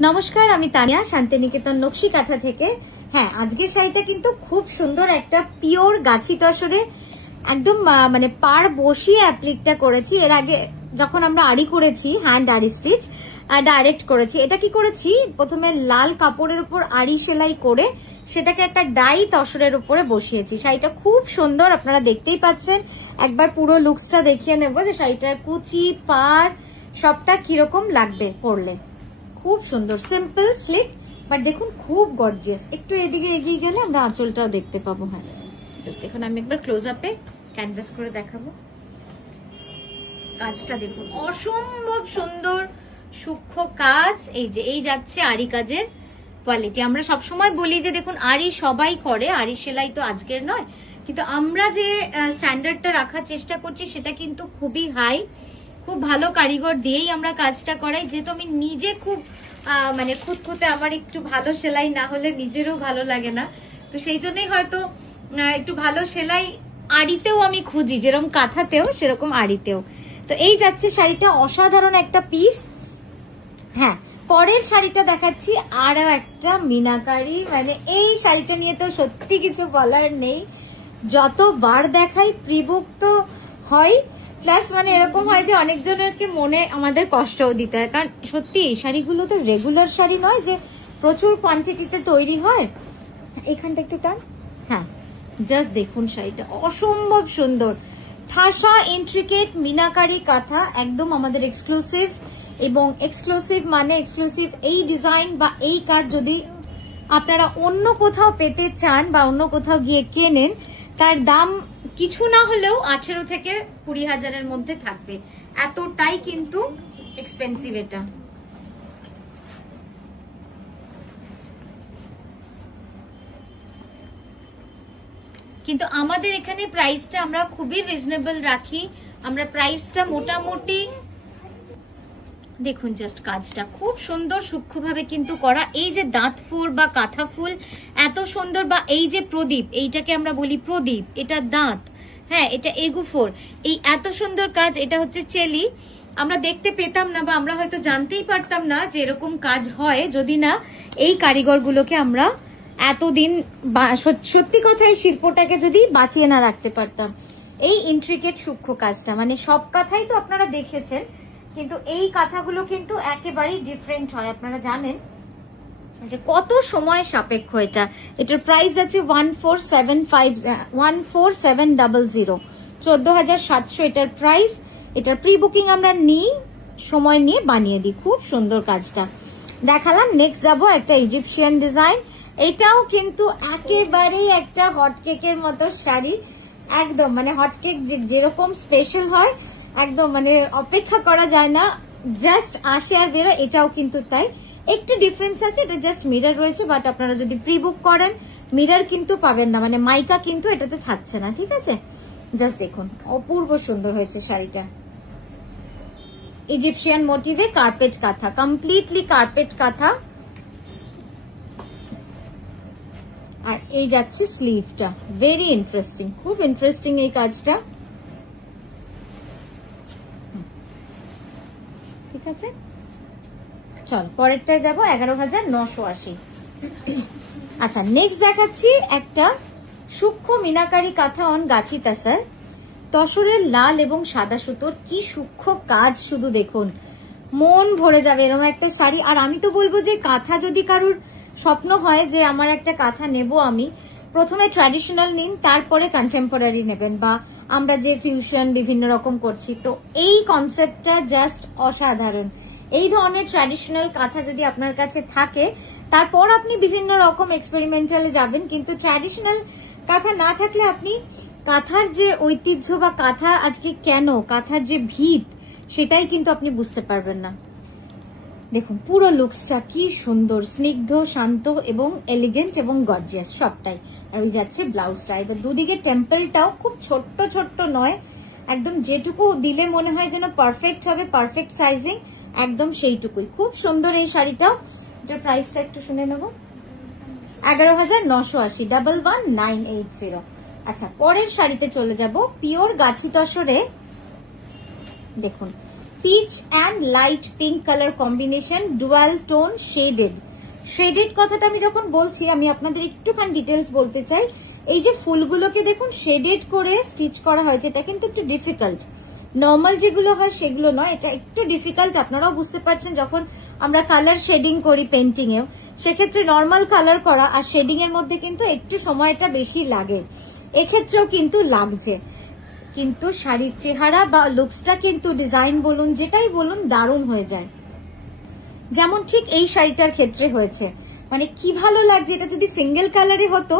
নমস্কার, আমি তানিয়া শান্তিনিকেতন নকশি কাঁথা থেকে। হ্যাঁ, আজকের শাড়িটা কিন্তু খুব সুন্দর একটা পিওর গাছি তসরে একদম মানে পাড় বসিয়ে অ্যাপ্লিকটা করেছি। এর আগে যখন আমরা আড়ি করেছি, হ্যান্ড আড়ি স্টিচ ডাইরেক্ট করেছি, এটা কি করেছি, প্রথমে লাল কাপড়ের উপর আড়ি সেলাই করে সেটাকে একটা ডাই তসরের উপরে বসিয়েছি। শাড়িটা খুব সুন্দর, আপনারা দেখতেই পাচ্ছেন। একবার পুরো লুকসটা দেখিয়ে নেবো যে শাড়িটার কুচি পাড় সবটা কিরকম লাগবে পরলে। খুব সুন্দর, সিম্পল স্লিক, বাট দেখুন খুব গর্জিয়াস। একটু এদিকে এগিয়ে গেলে আমরা আঁচলটাও দেখতে পাবো। হ্যাঁ, এখন আমি একবার ক্লোজ আপে ক্যানভাস করে দেখাবো। কাজটা দেখুন, অসম্ভব সুন্দর সূক্ষ্ম কাজ। এই যে এই যাচ্ছে আড়ি কাজের কোয়ালিটি। আমরা সবসময় বলি যে দেখুন আড়ি সবাই করে, আড়ি সেলাই তো আজকের নয়, কিন্তু আমরা যে স্ট্যান্ডার্ডটা রাখার চেষ্টা করছি সেটা কিন্তু খুবই হাই। খুব ভালো কারিগর দিয়েই আমরা কাজটা করাই। যেহেতু আমি নিজে খুব মানে খুঁতখুঁতে, আমার একটু ভালো সেলাই না হলে নিজেরও ভালো লাগে না, তো সেই জন্যই হয়তো একটু ভালো সেলাই আড়িতেও আমি খুঁজি, যেরকম কাঁথাতেও সেরকম আড়িতেও। তো এই যাচ্ছে শাড়িটা, অসাধারণ একটা পিস। হ্যাঁ, পরের শাড়িটা দেখাচ্ছি আরো একটা মিনাকারি। মানে এই শাড়িটা নিয়ে তো সত্যি কিছু বলার নেই। যতবার দেখাই প্রিবুক তো হয়, প্লাস মানে এরকম হয় যে অনেকজনেরকে মনে আমাদের কষ্টও দিতে হয়, কারণ সত্যি এই শাড়িগুলো তো রেগুলার শাড়ি নয় যে প্রচুর কোয়ান্টিটিতে তৈরি হয়। এখানটা একটু টান। হ্যাঁ, জাস্ট দেখুন শাড়িটা অসম্ভব সুন্দর, ঠাসা ইন্ট্রিকেট মিনাকারি কাঁথা, একদম আমাদের এক্সক্লুসিভ। এবং এক্সক্লুসিভ মানে এক্সক্লুসিভ এই ডিজাইন বা এই কাজ যদি আপনারা অন্য কোথাও পেতে চান বা অন্য কোথাও গিয়ে কেনেন, তার দাম কিছু না হলেও 18 থেকে 20,000-এর মধ্যে থাকবে। এতটাই কিন্তু এক্সপেন্সিভ এটা। কিন্তু আমাদের এখানে প্রাইসটা আমরা খুবই রিজনেবল রাখি। আমরা প্রাইসটা মোটামুটি দেখুন, জাস্ট কাজটা খুব সুন্দর সূক্ষ্মভাবে কিন্তু করা। এই যে দাঁত ফুল বা কাঁথা ফুল এত সুন্দর, বা এই যে প্রদীপ, এইটাকে আমরা বলি প্রদীপ, এটা দাঁত, হ্যাঁ এটা এগুফোর, এই এত সুন্দর কাজ। এটা হচ্ছে চেলি। আমরা দেখতে পেতাম না বা আমরা হয়তো জানতেই পারতাম না যে এরকম কাজ হয় যদি না এই কারিগরগুলোকে আমরা এতদিন, সত্যি কথা এই শিল্পটাকে যদি বাঁচিয়ে না রাখতে পারতাম। এই ইন্ট্রিকেট সূক্ষ্ম কাজটা, মানে সব কাঁথাই তো আপনারা দেখেছেন, কিন্তু এই কাঁথাগুলো কিন্তু একেবারেই ডিফারেন্ট হয়। আপনারা জানেন যে কত সময় সাপেক্ষ এটা। এটার প্রাইস আছে 14,700, 14,700 এটার প্রাইস। এটার প্রি বুকিং আমরা নিই, সময় নিয়ে বানিয়ে দিই। খুব সুন্দর কাজটা দেখালাম। নেক্সট যাবো একটা ইজিপশিয়ান ডিজাইন। এটাও কিন্তু একেবারেই একটা হটকেকের মতো শাড়ি, একদম মানে হটকেক যেরকম স্পেশাল হয়, একদম মানে অপেক্ষা করা যায় না, জাস্ট আসে আর বেরো। এটাও কিন্তু তাই, একটু ডিফারেন্স আছে, এটা জাস্ট মিরর রয়েছে, বাট আপনারা যদি প্রি বুক করেন মিরর কিন্তু পাবেন না, মানে মাইকা কিন্তু এটাতে থাকছে না, ঠিক আছে। জাস্ট দেখুন, অপূর্ব সুন্দর হয়েছে শাড়িটা। ইজিপশিয়ান মোটিভে কার্পেট কাঁথা, কমপ্লিটলি কার্পেট কাঁথা। আর এই যাচ্ছে স্লিভটা, ভেরি ইন্টারেস্টিং, খুব ইন্টারেস্টিং এই কাজটা, ঠিক আছে। চল পরেরটায় যাবো, 11,980। আচ্ছা, নেক্সট দেখাচ্ছি একটা সূক্ষ্ম মিনাকারি কাঁথা অন গাছি তাসার। তসরের লাল এবং সাদা সুতোর কি সূক্ষ্ম কাজ, শুধু দেখুন মন ভরে যাবে এরকম একটা শাড়ি। আর আমি তো বলবো যে কাঁথা যদি কারুর স্বপ্ন হয় যে আমার একটা কাঁথা নেব, আমি প্রথমে ট্র্যাডিশনাল নিন, তারপরে কন্টেম্পোরারি নেবেন, বা আমরা যে ফিউশন বিভিন্ন রকম করছি, তো এই কনসেপ্টটা জাস্ট অসাধারণ। এই ধরনের ট্র্যাডিশনাল কাঁথা যদি আপনার কাছে থাকে, তারপর আপনি বিভিন্ন রকম এক্সপেরিমেন্টালে যাবেন, কিন্তু ট্র্যাডিশনাল কাঁথা না থাকলে আপনি কাঁথার যে ঐতিহ্য বা কাঁথা আজকে কেন, কাঁথার যে ভিত, সেটাই কিন্তু আপনি বুঝতে পারবেন না। দেখুন পুরো লুকসটা কি সুন্দর, স্নিগ্ধ, শান্ত এবং এলিগেন্ট এবং গর্জিয়াস সবটাই। আর ওই যাচ্ছে ব্লাউজটা। এবার দুদিকে টেম্পলটাও খুব ছোট্ট ছোট্ট নয়, একদম যেটুকু দিলে মনে হয় যেন পারফেক্ট হবে, পারফেক্ট সাইজিং, একদম সেইটুকুই। খুব সুন্দর এই শাড়িটাও। এটার প্রাইসটা একটু শুনে নেব, 11,980, 11,980। আচ্ছা, পরের শাড়িতে চলে যাব, পিওর গাছি তসরে। দেখুন peach and light pink colour combination, dual tone shaded. Shaded কথাটা আমি যখন বলছি, আমি আপনাদের একটুখানি ডিটেলস বলতে চাই। এই যে ফুলগুলোকে দেখুন শেডেড করে স্টিচ করা হয়েছে, এটা কিন্তু একটু ডিফিকাল্ট। নর্মাল যেগুলো হয় সেগুলো নয়, এটা একটু ডিফিকাল্ট। আপনারাও বুঝতে পারছেন, যখন আমরা কালার শেডিং করি পেন্টিং এও, সেক্ষেত্রে নর্মাল কালার করা আর শেডিং এর মধ্যে কিন্তু একটু সময়টা বেশি লাগে। এক্ষেত্রেও কিন্তু লাগছে, কিন্তু শাড়ির চেহারা বা লুকসটা কিন্তু ডিজাইন বলুন যেটাই বলুন দারুণ হয়ে যায়। যেমন ঠিক এই শাড়িটার ক্ষেত্রে হয়েছে, মানে কি ভালো লাগছে। এটা যদি সিঙ্গেল কালারে হতো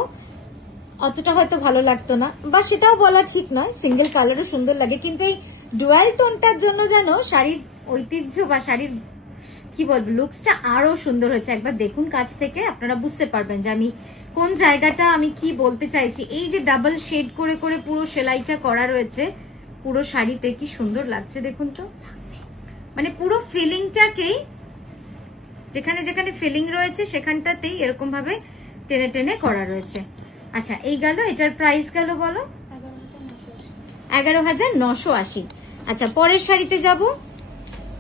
অতটা হয়তো ভালো লাগতো না, বা সেটাও বলা ঠিক নয়, সিঙ্গেল কালারও সুন্দর লাগে, কিন্তু এই ডুয়াল টোনটার জন্য যেন শাড়ির ঐতিহ্য বা শাড়ির কি বলবো লুকসটা আরো সুন্দর হয়েছে। একবার দেখুন কাছ থেকে, আপনারা বুঝতে পারবেন যে আমি কোন জায়গাটা আমি কি বলতে চাইছি। এই যে ডাবল শেড করে করে পুরো সেলাইটা করা রয়েছে পুরো শাড়িতে, কি সুন্দর লাগছে দেখুন তো। মানে পুরো ফিলিংটাকেই, যেখানে যেখানে ফিলিং রয়েছে সেখানটাতেই এরকম ভাবে টেনে টেনে করা রয়েছে। আচ্ছা, এই গেল, এটার প্রাইস গেল বলো 11,980। আচ্ছা, পরের শাড়িতে যাব।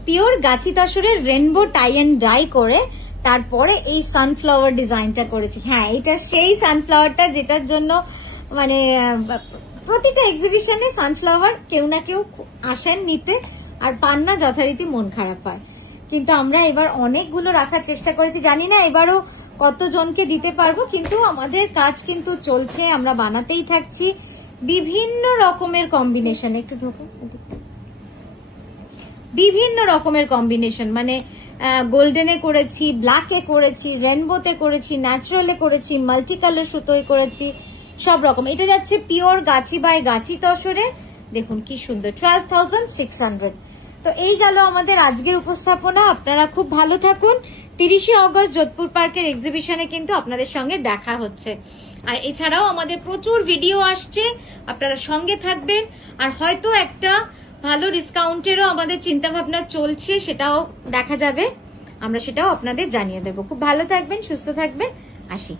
Pure Gachhi তসরের rainbow tie and die করে তারপরে এই সানফ্লাওয়ার ডিজাইনটা করেছি। হ্যাঁ, এটা সেই সানফ্লাওয়ারটা যেটার জন্য মানে প্রতিটা এক্সিবিশনে সানফ্লাওয়ার কেউ না কেউ আসেন নিতে, আর পান না, যথারীতি মন খারাপ হয়। কিন্তু আমরা এবার অনেকগুলো রাখার চেষ্টা করেছি, জানি না এবারও কতজনকে দিতে পারবো, কিন্তু আমাদের কাজ কিন্তু চলছে, আমরা বানাতেই থাকছি বিভিন্ন রকমের কম্বিনেশন। একটু ঢোকো, বিভিন্ন রকমের কম্বিনেশন, মানে গোল্ডেনে করেছি, ব্ল্যাকে করেছি, রেনবোতে করেছি, ন্যাচারালে করেছি, মাল্টি কালার সুতোয় করেছি, সব রকম। এটা যাচ্ছে পিওর গাছি বাই গাছি তসরে, দেখুন কি সুন্দর, 12,600। তো এই গেল আমাদের আজকের উপস্থাপনা। আপনারা খুব ভালো থাকুন। 30শে অগস্ট যোধপুর পার্কের এক্সিবিশনে কিন্তু আপনাদের সঙ্গে দেখা হচ্ছে, আর এছাড়াও আমাদের প্রচুর ভিডিও আসছে, আপনারা সঙ্গে থাকবেন। আর হয়তো একটা ভালো ডিসকাউন্টেরও আমাদের চিন্তা ভাবনা চলছে, সেটাও দেখা যাবে, আমরা সেটাও আপনাদের জানিয়ে দেবো। খুব ভালো থাকবেন, সুস্থ থাকবেন, আসি।